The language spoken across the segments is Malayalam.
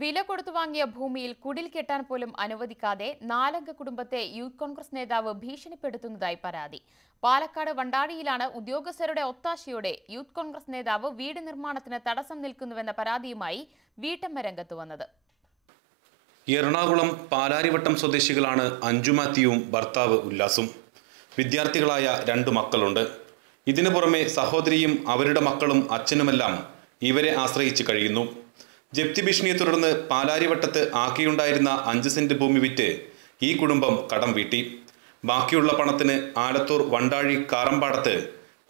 വില കൊടുത്തു വാങ്ങിയ ഭൂമിയിൽ കുടിൽ കെട്ടാൻ പോലും അനുവദിക്കാതെ നാലംഗ കുടുംബത്തെ യൂത്ത് കോൺഗ്രസ് നേതാവ് ഭീഷണിപ്പെടുത്തുന്നതായി പരാതി. പാലക്കാട് വണ്ടാഴിയിലാണ് ഉദ്യോഗസ്ഥരുടെ ഒത്താശയോടെ യൂത്ത് കോൺഗ്രസ് നേതാവ് വീട് നിർമ്മാണത്തിന് തടസ്സം നിൽക്കുന്നുവെന്ന പരാതിയുമായി വീട്ടമ്മ രംഗത്ത് വന്നത്. എറണാകുളം പാലാരിവട്ടം സ്വദേശികളാണ് അഞ്ജു മാത്യുവും ഭർത്താവ് ഉല്ലാസും. വിദ്യാർത്ഥികളായ 2 മക്കളുണ്ട്. ഇതിനു പുറമെ സഹോദരിയും അവരുടെ മക്കളും അച്ഛനുമെല്ലാം ഇവരെ ആശ്രയിച്ച് കഴിയുന്നു. ജപ്തി ഭീഷണിയെ തുടർന്ന് പാലാരിവട്ടത്ത് ആകെയുണ്ടായിരുന്ന 5 സെന്റ് ഭൂമി വിറ്റ് ഈ കുടുംബം കടം വീട്ടി. ബാക്കിയുള്ള പണത്തിന് ആലത്തൂർ വണ്ടാഴി കാറമ്പാടത്ത്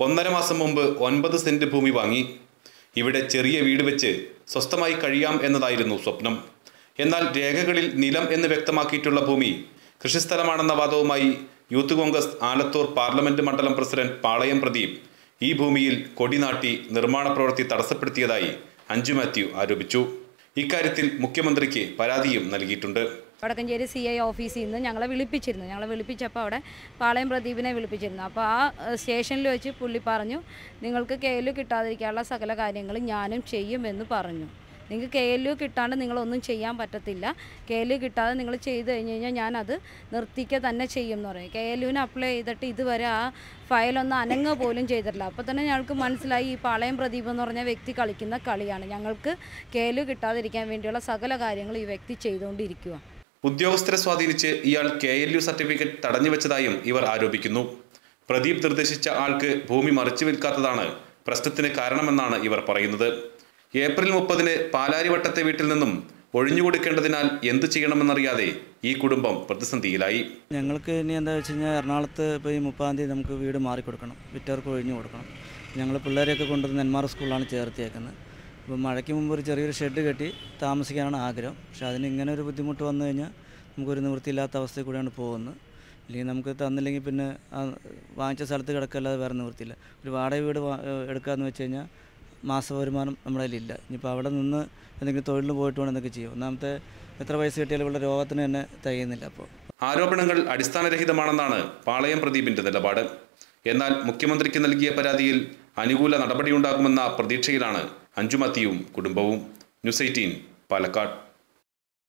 1.5 മാസം മുമ്പ് 9 സെന്റ് ഭൂമി വാങ്ങി. ഇവിടെ ചെറിയ വീട് വെച്ച് സ്വസ്ഥമായി കഴിയാം എന്നതായിരുന്നു സ്വപ്നം. എന്നാൽ രേഖകളിൽ നിലം എന്ന് വ്യക്തമാക്കിയിട്ടുള്ള ഭൂമി കൃഷിസ്ഥലമാണെന്ന വാദവുമായി യൂത്ത് കോൺഗ്രസ് ആലത്തൂർ പാർലമെന്റ് മണ്ഡലം പ്രസിഡന്റ് പാളയം പ്രദീപ് ഈ ഭൂമിയിൽ കൊടിനാട്ടി നിർമ്മാണ പ്രവൃത്തി തടസ്സപ്പെടുത്തിയതായി അഞ്ജു മാത്യു ആരോപിച്ചു. ഇക്കാര്യത്തിൽ മുഖ്യമന്ത്രിക്ക് പരാതിയും നൽകിയിട്ടുണ്ട്. വടക്കഞ്ചേരി CI ഓഫീസിൽ നിന്ന് ഞങ്ങളെ വിളിപ്പിച്ചപ്പോൾ അവിടെ പാളയം പ്രദീപിനെ വിളിപ്പിച്ചിരുന്നു. അപ്പോൾ ആ സ്റ്റേഷനിൽ വെച്ച് പുള്ളി പറഞ്ഞു, നിങ്ങൾക്ക് KLU കിട്ടാതിരിക്കാനുള്ള സകല കാര്യങ്ങളും ഞാനും ചെയ്യുമെന്ന് പറഞ്ഞു. നിങ്ങൾക്ക് KLU കിട്ടാണ്ട് നിങ്ങളൊന്നും ചെയ്യാൻ പറ്റത്തില്ല. KLU കിട്ടാതെ നിങ്ങൾ ചെയ്തു കഴിഞ്ഞ് കഴിഞ്ഞാൽ ഞാനത് നിർത്തിക്കുക തന്നെ ചെയ്യും എന്ന് പറയും. KLUവിന് അപ്ലൈ ചെയ്തിട്ട് ഇതുവരെ ആ ഫയലൊന്നും അനങ്ങുക പോലും ചെയ്തിട്ടില്ല. അപ്പോൾ തന്നെ ഞങ്ങൾക്ക് മനസ്സിലായി ഈ പാളയം പ്രദീപ് എന്ന് പറഞ്ഞ വ്യക്തി കളിക്കുന്ന കളിയാണ്. ഞങ്ങൾക്ക് KLU കിട്ടാതിരിക്കാൻ വേണ്ടിയുള്ള സകല കാര്യങ്ങൾ ഈ വ്യക്തി ചെയ്തുകൊണ്ടിരിക്കുക. ഉദ്യോഗസ്ഥരെ സ്വാധീനിച്ച് ഇയാൾ KLU സർട്ടിഫിക്കറ്റ് തടഞ്ഞു വെച്ചതായും ഇവർ ആരോപിക്കുന്നു. പ്രദീപ് നിർദ്ദേശിച്ച ആൾക്ക് ഭൂമി മറിച്ചു വിൽക്കാത്തതാണ് പ്രശ്നത്തിന് കാരണമെന്നാണ് ഇവർ പറയുന്നത്. ഏപ്രിൽ 30-ന് പാലാരിവട്ടത്തെ വീട്ടിൽ നിന്നും ഒഴിഞ്ഞുകൊടുക്കേണ്ടതിനാൽ എന്തു ചെയ്യണമെന്നറിയാതെ ഈ കുടുംബം പ്രതിസന്ധിയിലായി. ഞങ്ങൾക്ക് ഇനി എന്താ വെച്ച് കഴിഞ്ഞാൽ എറണാകുളത്ത് ഇപ്പോൾ ഈ 30-ാം തീയതി നമുക്ക് വീട് മാറിക്കൊടുക്കണം, വിറ്റവർക്ക് ഒഴിഞ്ഞു കൊടുക്കണം. ഞങ്ങൾ പിള്ളേരെയൊക്കെ കൊണ്ടുവന്ന് നെന്മാറ സ്കൂളിലാണ് ചേർത്തിയേക്കുന്നത്. അപ്പോൾ മഴയ്ക്ക് മുമ്പ് ഒരു ചെറിയൊരു ഷെഡ് കെട്ടി താമസിക്കാനാണ് ആഗ്രഹം. പക്ഷേ അതിന് ഇങ്ങനെ ഒരു ബുദ്ധിമുട്ട് വന്നു കഴിഞ്ഞാൽ നമുക്കൊരു നിവൃത്തിയില്ലാത്ത അവസ്ഥയിൽ കൂടെയാണ് പോകുന്നത്. അല്ലെങ്കിൽ നമുക്ക് തന്നില്ലെങ്കിൽ പിന്നെ വാങ്ങിച്ച സ്ഥലത്ത് കിടക്കല്ലാതെ വേറെ നിവൃത്തിയില്ല. ഒരു വാടക വീട് എടുക്കാമെന്ന് വെച്ച് കഴിഞ്ഞാൽ മാസവരുമാനം നമ്മുടെ കയ്യിലില്ല. ഇനിയിപ്പോൾ അവിടെ നിന്ന് എന്തെങ്കിലും തൊഴിലിന് പോയിട്ട് വേണം എന്തൊക്കെ ചെയ്യും. ഒന്നാമത്തെ എത്ര പൈസ കിട്ടിയാലും ഇവിടെ രോഗത്തിന് തന്നെ തികയുന്നില്ല. അപ്പോൾ ആരോപണങ്ങൾ അടിസ്ഥാനരഹിതമാണെന്നാണ് പാളയം പ്രദീപിന്റെ നിലപാട്. എന്നാൽ മുഖ്യമന്ത്രിക്ക് നൽകിയ പരാതിയിൽ അനുകൂല നടപടിയുണ്ടാകുമെന്ന പ്രതീക്ഷയിലാണ് അഞ്ജു മാത്യുവും കുടുംബവും. ന്യൂസ് 18 പാലക്കാട്.